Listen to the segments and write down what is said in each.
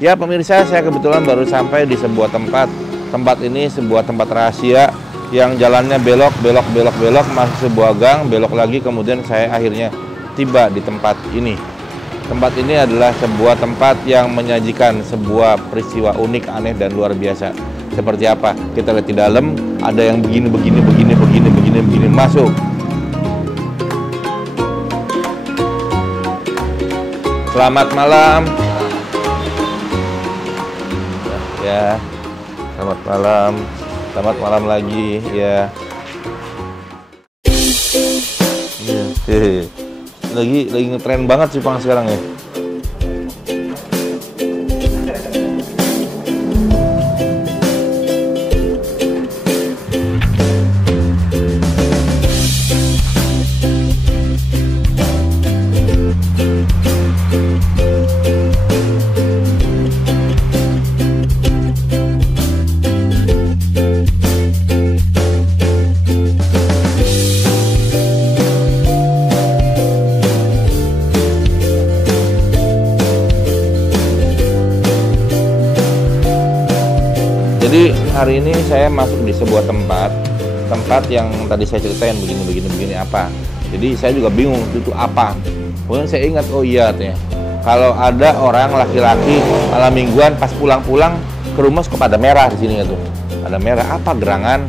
Ya pemirsa, saya kebetulan baru sampai di sebuah tempat. Tempat ini sebuah tempat rahasia yang jalannya belok, masuk sebuah gang, belok lagi, kemudian saya akhirnya tiba di tempat ini. Tempat ini adalah sebuah tempat yang menyajikan sebuah peristiwa unik, aneh, dan luar biasa. Seperti apa? Kita lihat di dalam, ada yang begini, masuk. Selamat malam. Ya, selamat malam. Selamat malam lagi, ya. Lagi ngetren banget Cupang sekarang ya. Jadi hari ini saya masuk di sebuah tempat yang tadi saya ceritain begini apa. Jadi saya juga bingung itu apa. Kemudian saya ingat, oh iya ya, kalau ada orang laki-laki malam mingguan pas pulang-pulang ke rumah suka pada merah di sini tuh. Ada merah apa gerangan?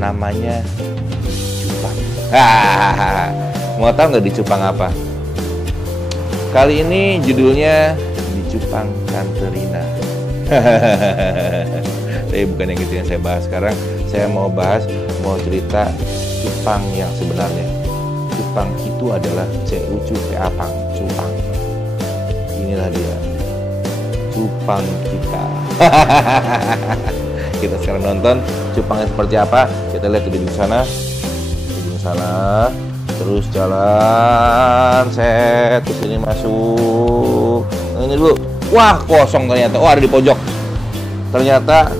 Namanya cupang. Mau tahu nggak di cupang apa? Kali ini judulnya di cupang Tante Rina. Tapi bukan yang itu yang saya bahas sekarang. Saya mau cerita cupang yang sebenarnya. Cupang itu adalah Apang, cupang. Inilah dia, cupang kita. Kita sekarang nonton cupangnya seperti apa. Kita lihat di ujung sana, terus jalan, terus ini masuk. Ini dulu, wah kosong ternyata. Oh ada di pojok. Ternyata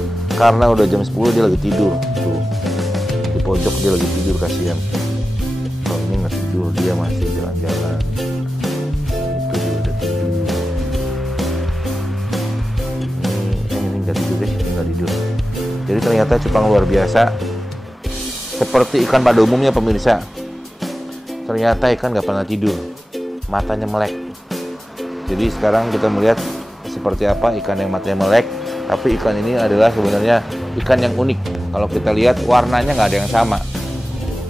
karena udah jam 10 dia lagi tidur. Tuh, di pojok dia lagi tidur, kasihan. Kalau ini nggak tidur, dia masih jalan-jalan. Itu dia udah tidur. Ini nggak tidur deh, ini nggak tidur. Jadi ternyata cupang luar biasa. Seperti ikan pada umumnya pemirsa. Ternyata ikan nggak pernah tidur. Matanya melek. Jadi sekarang kita melihat seperti apa ikan yang matanya melek. Tapi ikan ini adalah sebenarnya ikan yang unik. Kalau kita lihat warnanya nggak ada yang sama.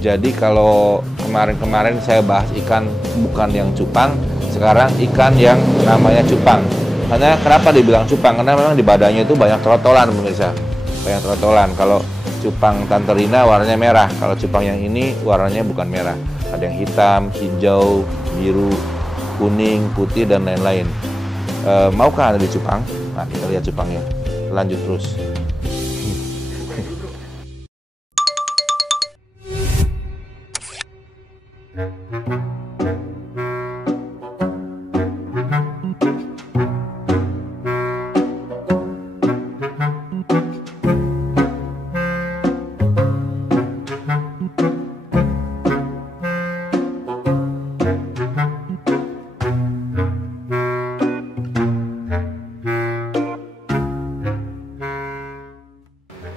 Jadi kalau kemarin saya bahas ikan bukan yang cupang, sekarang ikan yang namanya cupang. Karena kenapa dibilang cupang? Karena memang di badannya itu banyak trotolan pemirsa. Banyak trotolan. Kalau cupang Tante Rina warnanya merah. Kalau cupang yang ini warnanya bukan merah. Ada yang hitam, hijau, biru, kuning, putih, dan lain-lain. Maukah Anda di cupang? Nah, kita lihat cupangnya. Lanjut terus.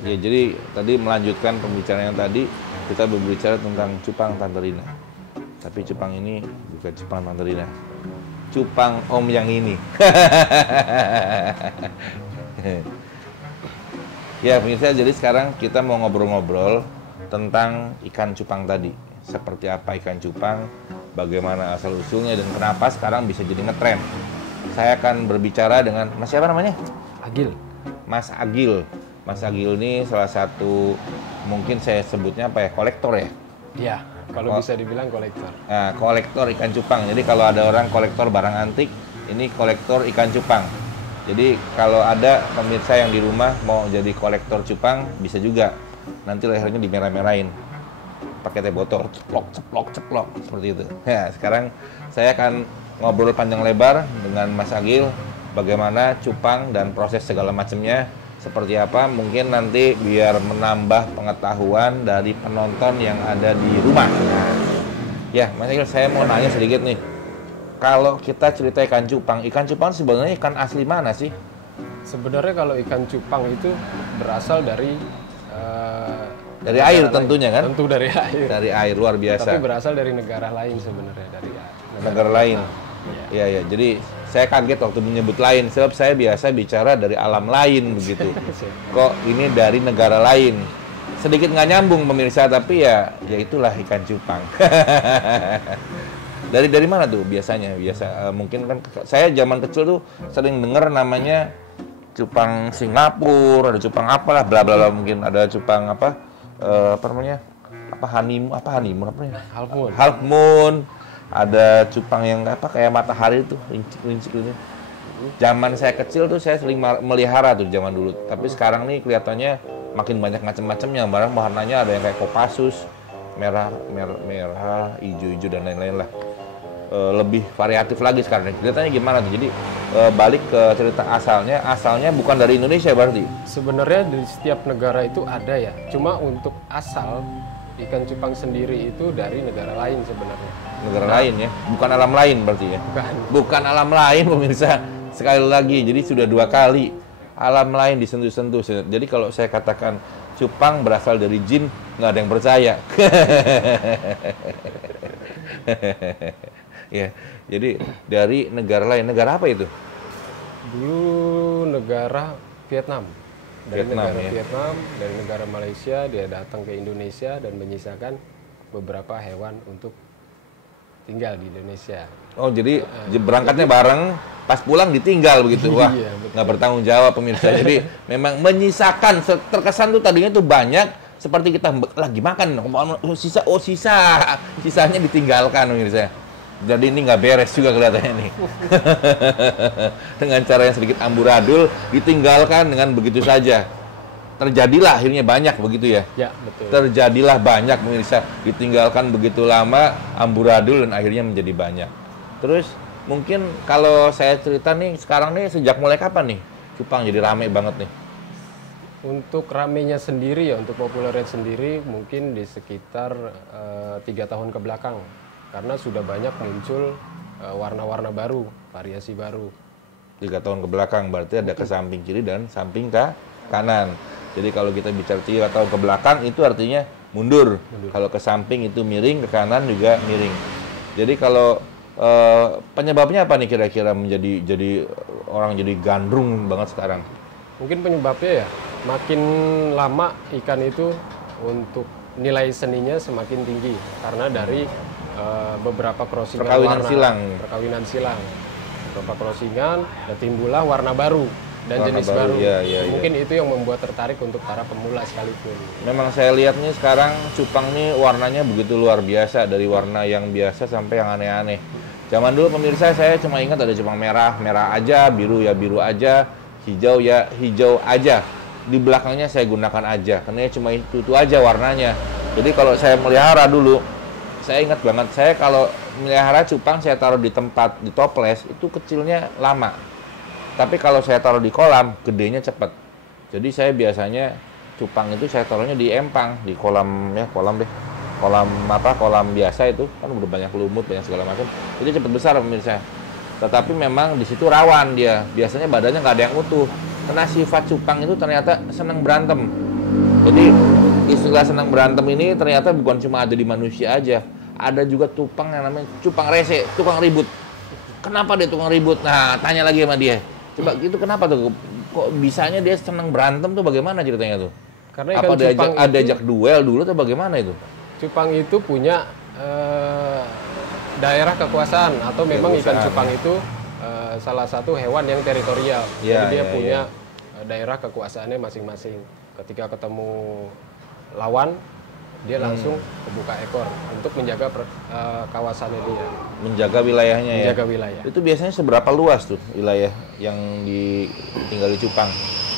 Ya, jadi tadi melanjutkan pembicaraan yang tadi, kita berbicara tentang cupang Tante Rina. Tapi cupang ini bukan cupang Tante Rina. Cupang Om yang ini. Ya, pemirsa, jadi sekarang kita mau ngobrol-ngobrol tentang ikan cupang tadi. Seperti apa ikan cupang, bagaimana asal-usulnya, dan kenapa sekarang bisa jadi ngetren. Saya akan berbicara dengan Mas siapa namanya? Agil. Mas Agil. Mas Agil ini salah satu, mungkin saya sebutnya apa ya, kolektor ya? Iya, kalau bisa dibilang kolektor. Nah, kolektor ikan cupang. Jadi kalau ada orang kolektor barang antik, ini kolektor ikan cupang. Jadi kalau ada pemirsa yang di rumah mau jadi kolektor cupang, bisa juga. Nanti lehernya dimerah-merahin. Pakai teh botol, ceplok, seperti itu. Nah, sekarang saya akan ngobrol panjang lebar dengan Mas Agil, bagaimana cupang dan proses segala macamnya. Seperti apa, mungkin nanti biar menambah pengetahuan dari penonton yang ada di rumah. Ya, Mas Agil, saya mau nanya sedikit nih. Kalau kita cerita ikan cupang sebenarnya ikan asli mana sih? Sebenarnya kalau ikan cupang itu berasal dari air negara tentunya lain. kan? Tentu dari air. Dari air luar biasa. Tapi berasal dari negara lain sebenarnya, dari Negara lain. Iya. Iya ya. Jadi saya kaget waktu menyebut lain, sebab saya biasa bicara dari alam lain begitu. Kok ini dari negara lain? Sedikit nggak nyambung pemirsa, tapi ya itulah ikan cupang. Dari mana tuh biasanya? Mungkin kan saya zaman kecil tuh sering dengar namanya cupang Singapura, ada cupang apalah bla bla bla, mungkin ada cupang apa namanya? Honeymoon apa namanya? Half moon. Ada cupang yang kayak matahari tuh, rincik gitu. Zaman saya kecil tuh saya sering melihara tuh zaman dulu. Tapi sekarang nih kelihatannya makin banyak macam-macamnya. Barang warnanya ada yang kayak Kopassus, merah, hijau dan lain-lain lah. Lebih variatif lagi sekarang. Kelihatannya gimana tuh? Jadi balik ke cerita asalnya bukan dari Indonesia berarti? Sebenarnya di setiap negara itu ada ya. Cuma untuk asal ikan cupang sendiri itu dari negara lain sebenarnya. Negara lain ya? Bukan alam lain berarti ya? Bukan alam lain pemirsa. Sekali lagi, jadi sudah 2 kali alam lain disentuh-sentuh. Jadi kalau saya katakan cupang berasal dari jin, nggak ada yang percaya. Ya, jadi dari negara lain. Negara apa itu? Dulu negara Vietnam. Dari Vietnam, negara ya. Vietnam, dari negara Malaysia, dia datang ke Indonesia dan menyisakan beberapa hewan untuk tinggal di Indonesia. Oh, jadi berangkatnya bareng, pas pulang ditinggal begitu. Wah, Iya, nggak bertanggung jawab pemirsa. Jadi memang menyisakan, terkesan tuh tadinya tuh banyak, seperti kita lagi makan, sisanya ditinggalkan pemirsa. Jadi ini nggak beres juga kelihatannya nih. Dengan cara yang sedikit amburadul, ditinggalkan dengan begitu saja. Terjadilah akhirnya banyak begitu ya? Ya, betul. Terjadilah banyak pemirsa, ditinggalkan begitu lama, amburadul dan akhirnya menjadi banyak. Terus mungkin kalau saya cerita nih, sekarang nih sejak mulai kapan nih cupang jadi rame banget nih? Untuk ramenya sendiri ya, untuk populernya sendiri mungkin di sekitar 3 tahun ke belakang. Karena sudah banyak muncul warna-warna baru, variasi baru. 3 tahun ke belakang, berarti ada ke samping kiri dan samping ke kanan. Jadi kalau kita bicara 3 tahun ke belakang itu artinya mundur. Kalau ke samping itu miring, ke kanan juga miring. Jadi kalau penyebabnya apa nih kira-kira jadi orang jadi gandrung banget sekarang? Mungkin penyebabnya ya, makin lama ikan itu untuk nilai seninya semakin tinggi. Karena dari beberapa crossingan perkawinan silang. Beberapa crossingan, dan timbullah warna baru. Dan warna jenis baru. Mungkin itu yang membuat tertarik untuk para pemula sekalipun. Memang saya lihat nih sekarang cupang nih warnanya begitu luar biasa, dari warna yang biasa sampai yang aneh-aneh. Zaman dulu pemirsa saya cuma ingat ada cupang merah aja, biru aja, hijau ya hijau aja. Di belakangnya saya gunakan aja, karena cuma itu aja warnanya. Jadi kalau saya melihara dulu, saya ingat banget, saya kalau melihara cupang saya taruh di tempat di toples itu kecilnya lama. Tapi kalau saya taruh di kolam, gedenya cepat. Jadi saya biasanya cupang itu saya taruhnya di empang, di kolam ya, kolam biasa itu kan udah banyak lumut, banyak segala macam. Jadi cepat besar pemirsa. Tetapi memang di situ rawan dia. Biasanya badannya nggak ada yang utuh. Karena sifat cupang itu ternyata senang berantem. Jadi istilah senang berantem ini ternyata bukan cuma ada di manusia aja. Ada juga cupang yang namanya cupang rese, tukang ribut. Kenapa dia tukang ribut? Nah, tanya lagi sama dia. Coba gitu kenapa tuh? Kok bisanya dia senang berantem tuh bagaimana ceritanya tuh? Karena apa diajak duel dulu atau bagaimana itu? Cupang itu punya daerah kekuasaan atau memang ikan cupang itu salah satu hewan yang teritorial. Jadi dia punya daerah kekuasaannya masing-masing. Ketika ketemu lawan, dia langsung kebuka ekor untuk menjaga kawasannya dia. Menjaga wilayahnya ya? Menjaga wilayah. Itu biasanya seberapa luas tuh wilayah yang ditinggali cupang?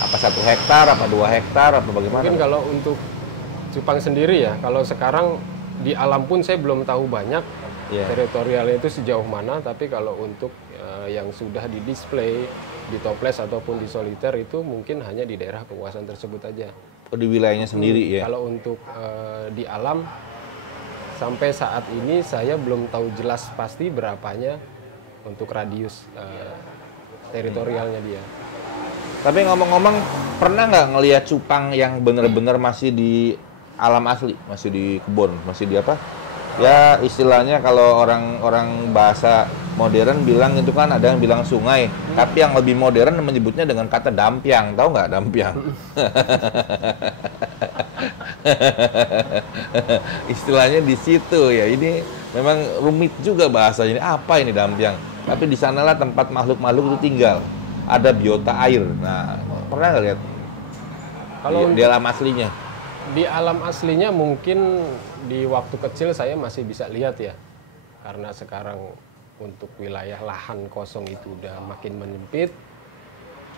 Apa 1 hektar, apa 2 hektar, apa bagaimana? Mungkin kalau untuk cupang sendiri ya, kalau sekarang di alam pun saya belum tahu banyak teritorialnya itu sejauh mana, tapi kalau untuk yang sudah di display, di toples ataupun di soliter itu mungkin hanya di daerah kekuasaan tersebut aja. Oh, di wilayahnya sendiri ya? Kalau untuk di alam, sampai saat ini saya belum tahu jelas pasti berapanya untuk radius teritorialnya dia. Tapi ngomong-ngomong, pernah nggak ngelihat cupang yang bener-bener masih di alam asli, masih di kebun, masih di apa? Ya istilahnya kalau orang bahasa modern bilang itu kan ada yang bilang sungai, tapi yang lebih modern menyebutnya dengan kata dampiang, tahu nggak dampiang? Istilahnya di situ ya. Ini memang rumit juga bahasanya. Ini apa ini dampiang? Tapi di sanalah tempat makhluk-makhluk itu tinggal. Ada biota air. Nah, pernah nggak lihat? Kalau di alam aslinya? Di alam aslinya mungkin di waktu kecil saya masih bisa lihat ya. Karena sekarang untuk wilayah lahan kosong itu udah makin menyempit.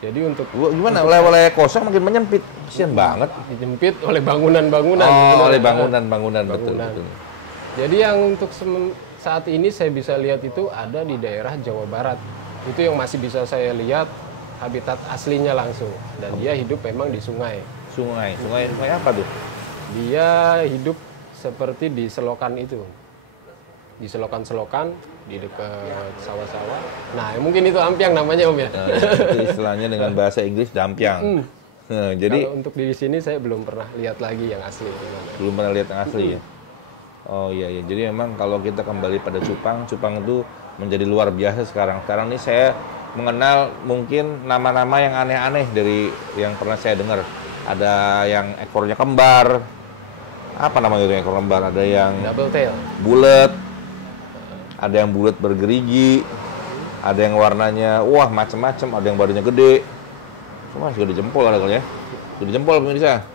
Jadi untuk gimana? Wilayah kosong makin menyempit. Kasian banget. Menyempit oleh bangunan-bangunan. Oh, oleh bangunan-bangunan, betul. Jadi yang untuk saat ini saya bisa lihat itu ada di daerah Jawa Barat. Itu yang masih bisa saya lihat habitat aslinya langsung. Dan dia hidup memang di sungai. Sungai apa tuh? Dia hidup seperti di selokan itu. Di selokan-selokan, di dekat sawah-sawah. Nah, mungkin itu ampiang namanya Om ya. Nah, itu istilahnya dengan bahasa Inggris dampiang. Nah, jadi kalau untuk di sini saya belum pernah lihat lagi yang asli. Belum pernah lihat yang asli ya. Oh iya. Jadi memang kalau kita kembali pada cupang itu menjadi luar biasa sekarang. Sekarang ini saya mengenal mungkin nama-nama yang aneh-aneh dari yang pernah saya dengar. Ada yang ekornya kembar. Apa namanya itu ekor kembar? Ada yang double tail. Bulat. Ada yang bulat bergerigi. Ada yang warnanya wah macam-macam, ada yang badannya gede. Cuma gede jempol ada kali ya. Gede jempol pemirsa.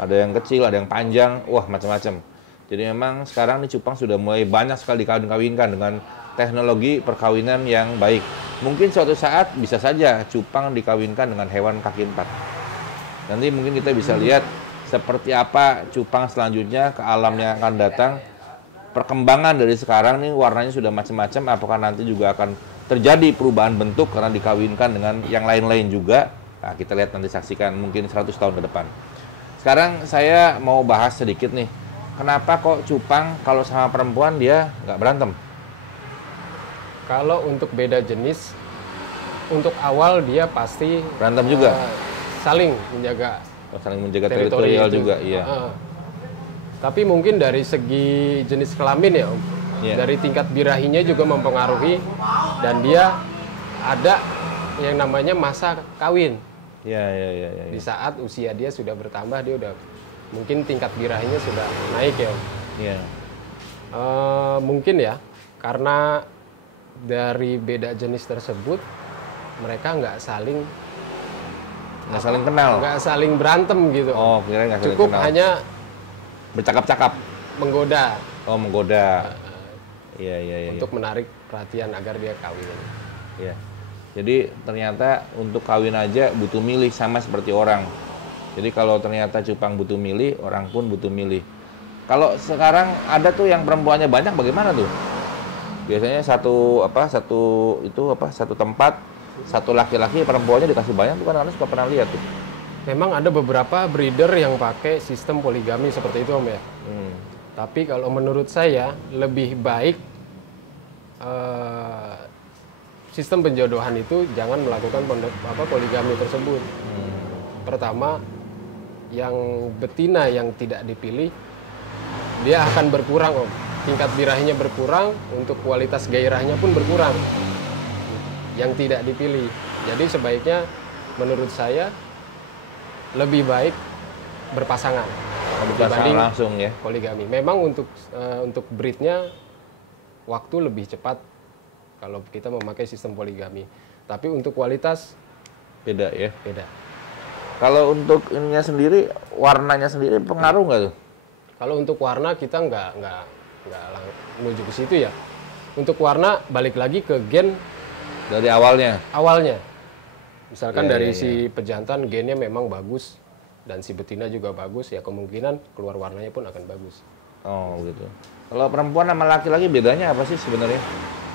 Ada yang kecil, ada yang panjang, wah macam-macam. Jadi memang sekarang nih cupang sudah mulai banyak sekali dikawin-kawinkan dengan teknologi perkawinan yang baik. Mungkin suatu saat bisa saja cupang dikawinkan dengan hewan kaki 4. Nanti mungkin kita bisa lihat seperti apa cupang selanjutnya ke alam yang akan datang. Perkembangan dari sekarang nih warnanya sudah macam-macam. Apakah nanti juga akan terjadi perubahan bentuk karena dikawinkan dengan yang lain-lain juga? Nah, kita lihat nanti, saksikan mungkin 100 tahun ke depan. Sekarang saya mau bahas sedikit nih. Kenapa kok cupang kalau sama perempuan dia nggak berantem? Kalau untuk beda jenis, untuk awal dia pasti berantem juga. Saling menjaga teritorial juga, iya. Tapi mungkin dari segi jenis kelamin ya, Om. Yeah. Dari tingkat birahinya juga mempengaruhi, dan dia ada yang namanya masa kawin. Iya. Di saat usia dia sudah bertambah, dia udah mungkin tingkat birahinya sudah naik ya, Om. Iya. Mungkin ya, karena dari beda jenis tersebut mereka nggak saling kenal, nggak saling berantem gitu. Oh, kira nggak saling cukup kenal. Hanya bercakap-cakap, menggoda. Oh, menggoda. Iya. Untuk menarik perhatian agar dia kawin. Iya. Jadi ternyata untuk kawin aja butuh milih, sama seperti orang. Jadi kalau ternyata cupang butuh milih, orang pun butuh milih. Kalau sekarang ada tuh yang perempuannya banyak, bagaimana tuh? Biasanya satu tempat, satu laki-laki, perempuannya dikasih banyak, tuh kan Anda suka pernah lihat tuh. Memang ada beberapa breeder yang pakai sistem poligami seperti itu, Om ya. Tapi kalau menurut saya lebih baik sistem penjodohan itu jangan melakukan poligami tersebut. Pertama, yang betina yang tidak dipilih dia akan berkurang, Om. Tingkat birahinya berkurang, untuk kualitas gairahnya pun berkurang. Yang tidak dipilih. Jadi sebaiknya menurut saya lebih baik berpasangan dibanding langsung ya. Poligami. Memang untuk breednya waktu lebih cepat kalau kita memakai sistem poligami. Tapi untuk kualitas beda ya. Beda. Kalau untuk ininya sendiri, warnanya sendiri pengaruh nggak tuh? Kalau untuk warna kita nggak menuju ke situ ya. Untuk warna balik lagi ke gen dari awalnya. Misalkan dari si pejantan gennya memang bagus dan si betina juga bagus, ya kemungkinan keluar warnanya pun akan bagus. Oh gitu. Kalau perempuan sama laki-laki bedanya apa sih sebenarnya?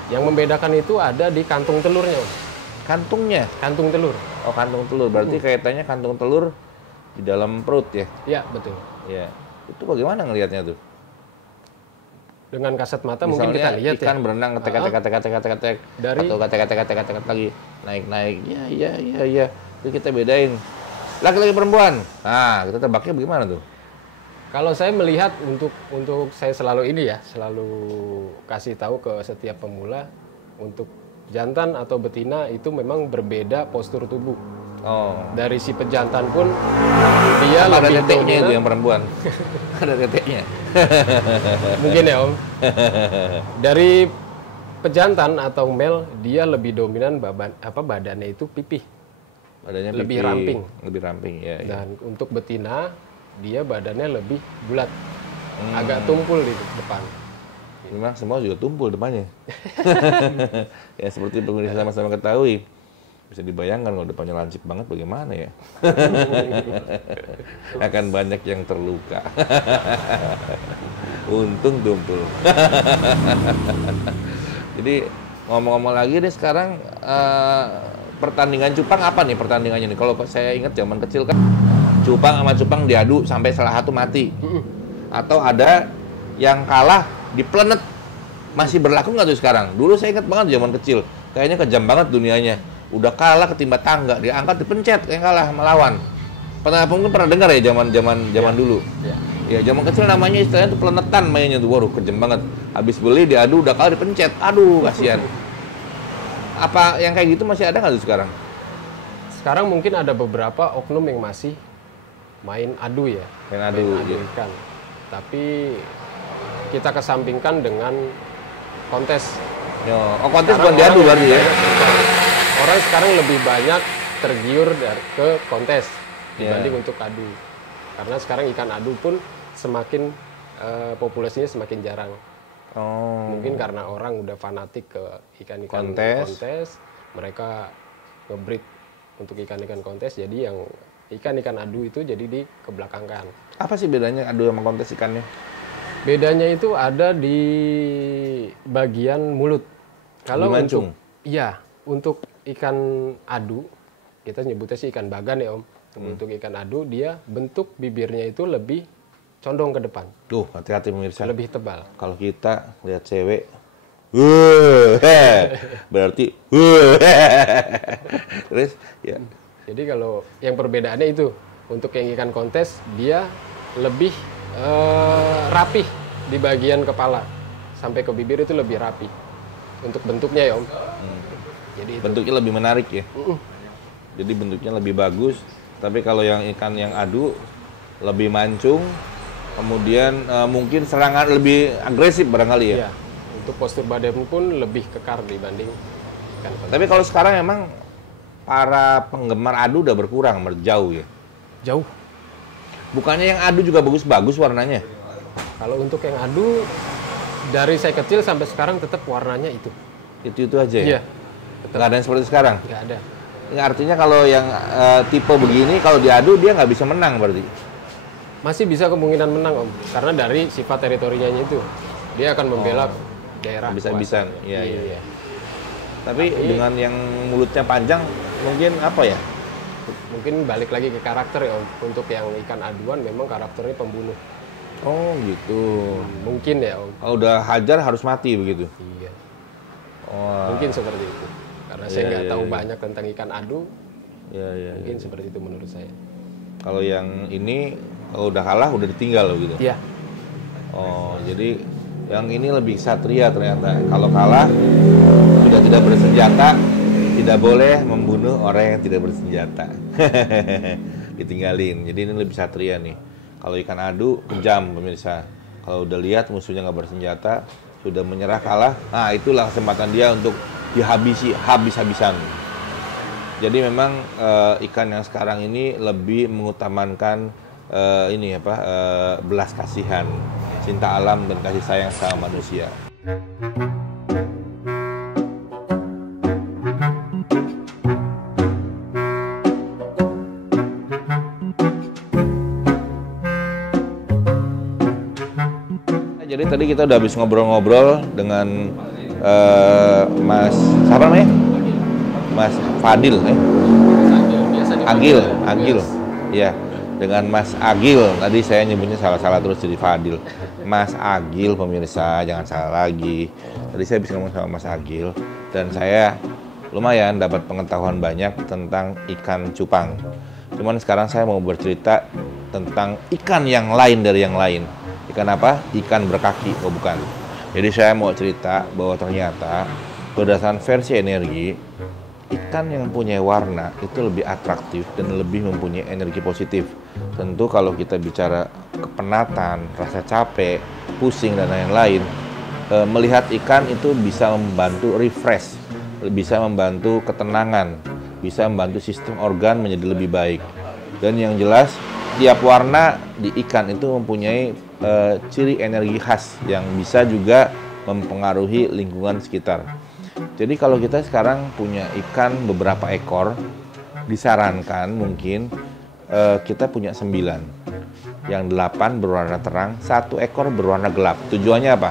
Yang membedakan itu ada di kantung telurnya. Kantungnya? Kantung telur. Oh, kantung telur. Berarti kaitannya kantung telur di dalam perut ya? Iya, betul. Iya. Itu bagaimana ngelihatnya tuh? Dengan kasat mata misalnya mungkin kita lihat ikan berenang ketek dari atau ketek lagi naik. Iya. Jadi kita bedain laki-laki perempuan. Nah, kita tebaknya bagaimana tuh? Kalau saya melihat untuk saya selalu ini ya, selalu kasih tahu ke setiap pemula untuk jantan atau betina itu memang berbeda postur tubuh. Oh. Dari si pejantan pun dia ada lebih teteknya itu yang perempuan. Ada teteknya. Mungkin ya Om. Dari pejantan atau male dia lebih dominan badannya itu pipih. Badannya lebih pipih, ramping. Lebih ramping ya. Dan untuk betina dia badannya lebih bulat, agak tumpul di depan. Memang semua juga tumpul depannya. Ya seperti pemirsa sama-sama ketahui, bisa dibayangkan kalau depannya lancip banget bagaimana ya. Akan banyak yang terluka. Untung tumpul. Jadi ngomong-ngomong lagi deh sekarang pertandingan cupang apa nih pertandingannya nih? Kalau saya ingat zaman kecil kan cupang sama cupang diadu sampai salah satu mati. Atau ada yang kalah diplenet. Masih berlaku nggak tuh sekarang? Dulu saya ingat banget zaman kecil. Kayaknya kejam banget dunianya. Udah kalah ketimba tangga, diangkat dipencet kayak kalah melawan. Mungkin pernah dengar ya zaman dulu. Ya zaman kecil namanya istilahnya tuh pelenetan mainnya tuh. Waduh kejam banget. Habis beli diadu udah kalah dipencet. Aduh kasihan. Apa yang kayak gitu masih ada nggak tuh sekarang? Sekarang mungkin ada beberapa oknum yang masih main adu ya. Main adu ikan. Tapi kita kesampingkan dengan kontes. Oh kontes bukan diadu berarti ya? Orang sekarang lebih banyak tergiur ke kontes dibanding untuk adu. Karena sekarang ikan adu pun semakin populasinya semakin jarang. Mungkin karena orang udah fanatik ke ikan-ikan kontes, mereka nge-breed untuk ikan-ikan kontes, jadi yang ikan-ikan adu itu jadi dikebelakangkan. Apa sih bedanya adu sama kontes ikannya? Bedanya itu ada di bagian mulut. Kalau untuk ikan adu, kita nyebutnya sih ikan bagan ya Om. Untuk ikan adu, dia bentuk bibirnya itu lebih condong ke depan. Tuh, hati-hati pemirsa. Lebih tebal. Kalau kita lihat cewek, berarti, terus ya. Jadi kalau yang perbedaannya itu, untuk yang ikan kontes, dia lebih rapih di bagian kepala. Sampai ke bibir itu lebih rapi. Untuk bentuknya ya Om. Jadi bentuknya lebih menarik ya. Jadi bentuknya lebih bagus. Tapi kalau yang ikan yang adu lebih mancung, kemudian mungkin serangan lebih agresif barangkali ya. Iya. Untuk postur badan pun lebih kekar dibanding ikan kontes. Tapi kalau sekarang emang para penggemar adu udah berkurang, jauh ya. Jauh. Bukannya yang adu juga bagus-bagus warnanya? Kalau untuk yang adu dari saya kecil sampai sekarang tetap warnanya itu. Itu aja ya. Iya. Nggak ada yang seperti sekarang? Nggak ada. Ini artinya kalau yang tipe begini, kalau diadu dia nggak bisa menang berarti? Masih bisa kemungkinan menang Om, karena dari sifat teritorinya itu. Dia akan membela daerah. Bisa-bisa, iya. Tapi dengan yang mulutnya panjang, mungkin apa ya? Mungkin balik lagi ke karakter ya Om. Untuk yang ikan aduan memang karakternya pembunuh. Oh gitu. Mungkin ya Om. Kalau udah hajar harus mati begitu? Iya. Oh. Mungkin seperti itu. Karena saya nggak tahu banyak tentang ikan adu. Mungkin seperti itu menurut saya. Kalau yang ini kalau udah kalah udah ditinggal loh gitu. Iya. Oh, jadi yang ini lebih satria ternyata. Kalau kalah sudah tidak bersenjata, tidak boleh membunuh orang yang tidak bersenjata. Ditinggalin. Jadi ini lebih satria nih. Kalau ikan adu kejam pemirsa. Kalau udah lihat musuhnya nggak bersenjata, sudah menyerah kalah, nah itulah kesempatan dia untuk dihabisi habis-habisan. Jadi memang ikan yang sekarang ini lebih mengutamakan belas kasihan, cinta alam dan kasih sayang sama manusia. Jadi tadi kita udah habis ngobrol-ngobrol dengan Mas siapa namanya? Mas Fadil, Agil. Ya, dengan Mas Agil. Tadi saya nyebutnya salah-salah terus jadi Fadil. Mas Agil pemirsa, jangan salah lagi. Tadi saya habis ngomong sama Mas Agil dan saya lumayan dapat pengetahuan banyak tentang ikan cupang. Cuman sekarang saya mau bercerita tentang ikan yang lain dari yang lain. Ikan apa? Ikan berkaki. Oh bukan. Jadi saya mau cerita bahwa ternyata berdasarkan versi energi, ikan yang punya warna itu lebih atraktif dan lebih mempunyai energi positif. Tentu kalau kita bicara kepenatan, rasa capek, pusing dan lain-lain, melihat ikan itu bisa membantu refresh, bisa membantu ketenangan, bisa membantu sistem organ menjadi lebih baik. Dan yang jelas, tiap warna di ikan itu mempunyai ciri energi khas yang bisa juga mempengaruhi lingkungan sekitar. Jadi kalau kita sekarang punya ikan beberapa ekor, disarankan mungkin kita punya 9. Yang 8 berwarna terang, 1 ekor berwarna gelap. Tujuannya apa?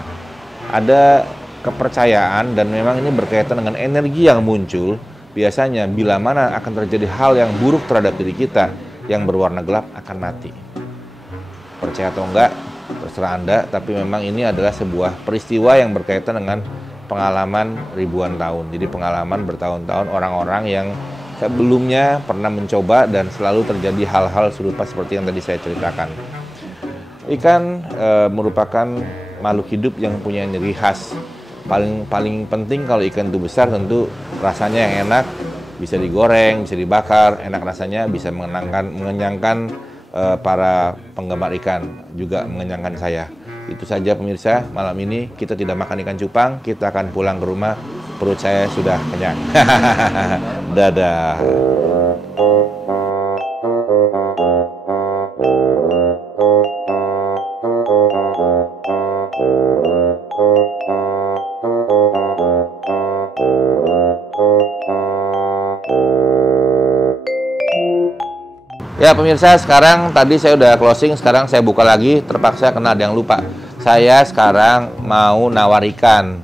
Ada kepercayaan dan memang ini berkaitan dengan energi yang muncul. Biasanya bila mana akan terjadi hal yang buruk terhadap diri kita, yang berwarna gelap akan mati. Percaya atau enggak, terserah Anda, tapi memang ini adalah sebuah peristiwa yang berkaitan dengan pengalaman ribuan tahun. Jadi pengalaman bertahun-tahun orang-orang yang sebelumnya pernah mencoba dan selalu terjadi hal-hal serupa seperti yang tadi saya ceritakan. Ikan merupakan makhluk hidup yang punya energi khas. Paling penting kalau ikan itu besar tentu rasanya yang enak, bisa digoreng, bisa dibakar, enak rasanya, bisa mengenyangkan para penggemar ikan, juga mengenyangkan saya. Itu saja pemirsa, malam ini kita tidak makan ikan cupang, kita akan pulang ke rumah, perut saya sudah kenyang. Dadah. Ya pemirsa, sekarang tadi saya udah closing, sekarang saya buka lagi, terpaksa kena ada yang lupa. Saya sekarang mau nawar ikan,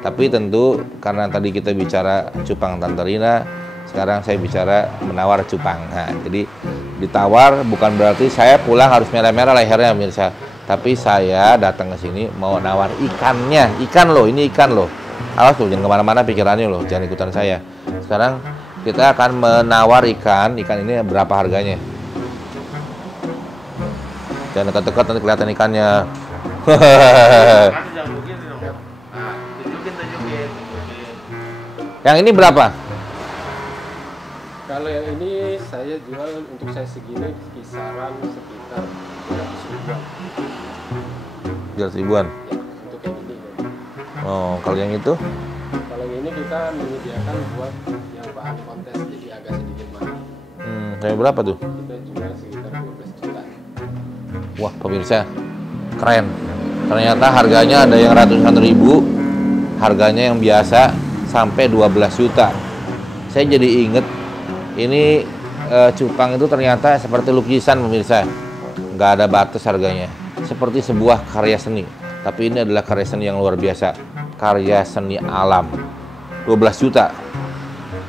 tapi tentu karena tadi kita bicara cupang Tante Rina, sekarang saya bicara menawar cupang. Nah, jadi ditawar bukan berarti saya pulang harus merah-merah lehernya pemirsa, tapi saya datang ke sini mau nawar ikannya, ikan loh, ini ikan loh. Awas tuh, jangan kemana-mana pikirannya loh, jangan ikutan saya. Sekarang kita akan menawar ikan ini berapa harganya? Jangan dekat-dekat nanti kelihatan ikannya. Yang ini berapa? Kalau yang ini saya jual untuk size segini kisaran sekitar 200 ribuan. 200 ribuan? Ya, untuk yang ini. Oh, kalau yang itu? Kalau yang ini kita menyediakan buat yang bahan kontes, jadi agak sedikit mahal. Kayak berapa tuh? Kita jual sekitar 12 juta. Wah, pemirsa, keren. Ternyata harganya ada yang ratusan ribu, harganya yang biasa sampai 12 juta. Saya jadi inget, ini cupang itu ternyata seperti lukisan pemirsa. Nggak ada batas harganya. Seperti sebuah karya seni. Tapi ini adalah karya seni yang luar biasa. Karya seni alam. 12 juta.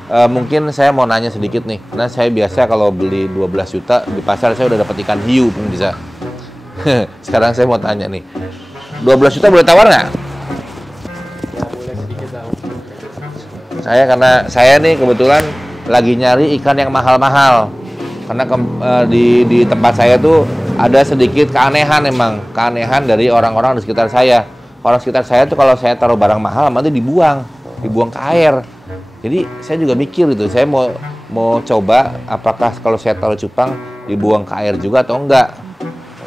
Mungkin saya mau nanya sedikit nih. Karena saya biasa kalau beli 12 juta, di pasar saya udah dapat ikan hiu pemirsa. Sekarang saya mau tanya nih. 12 juta boleh tawar nggak? Ya, boleh sedikit tahu. Karena saya nih kebetulan lagi nyari ikan yang mahal-mahal. Karena di tempat saya tuh ada sedikit keanehan emang. Keanehan dari orang-orang di sekitar saya. Orang sekitar saya tuh kalau saya taruh barang mahal nanti dibuang ke air. Jadi saya juga mikir gitu, saya mau coba apakah kalau saya taruh cupang dibuang ke air juga atau enggak.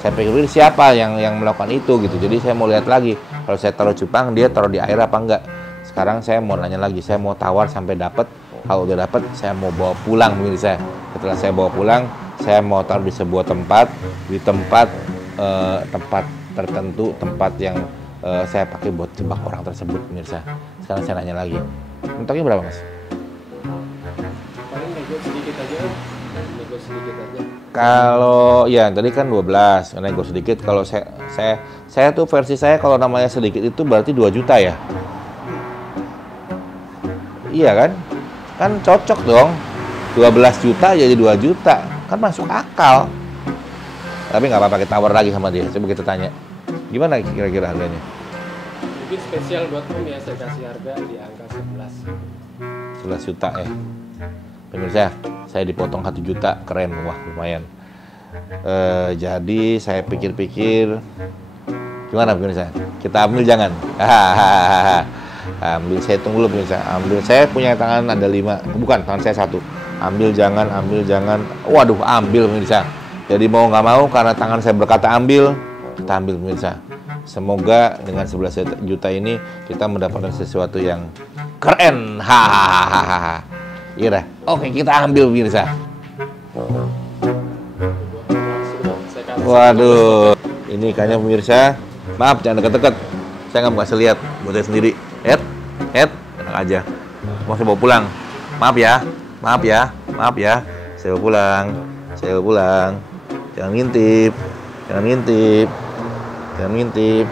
Saya pikir siapa yang melakukan itu gitu. Jadi saya mau lihat lagi, kalau saya taruh cupang dia taruh di air apa enggak. Sekarang saya mau nanya lagi, saya mau tawar sampai dapat. Kalau udah dapat, saya mau bawa pulang pemirsa. Setelah saya bawa pulang, saya mau taruh di sebuah tempat, tempat tertentu, tempat yang saya pakai buat jebak orang tersebut pemirsa. Sekarang saya nanya lagi, mentoknya berapa mas? Paling nego sedikit aja. Kalau ya tadi kan 12, nego sedikit. Kalau saya tuh versi saya kalau namanya sedikit itu berarti 2 juta ya. Iya kan? Kan cocok dong. 12 juta jadi 2 juta. Kan masuk akal. Tapi nggak apa-apa, kita tawar lagi sama dia. Coba kita tanya. Gimana kira-kira harganya? Mungkin spesial buat Om ya, saya kasih harga di angka 11. 11 juta ya. Pemirsa, saya dipotong 1 juta, keren, wah lumayan. Jadi saya pikir-pikir, gimana pemirsa? Kita ambil jangan? Ambil, saya tunggu dulu pemirsa. Ambil, saya punya tangan ada 5, bukan, tangan saya 1. Ambil jangan, waduh ambil pemirsa. Jadi mau nggak mau karena tangan saya berkata ambil, kita ambil pemirsa. Semoga dengan 11 juta ini kita mendapatkan sesuatu yang keren. Hahaha. Iya, oke kita ambil pemirsa. Waduh, ini ikannya pemirsa. Maaf jangan deket-deket. Saya nggak mau kasih lihat, buat saya sendiri. Head, enak aja. Mau saya bawa pulang. Maaf ya. Saya bawa pulang. Jangan ngintip. Jangan ngintip.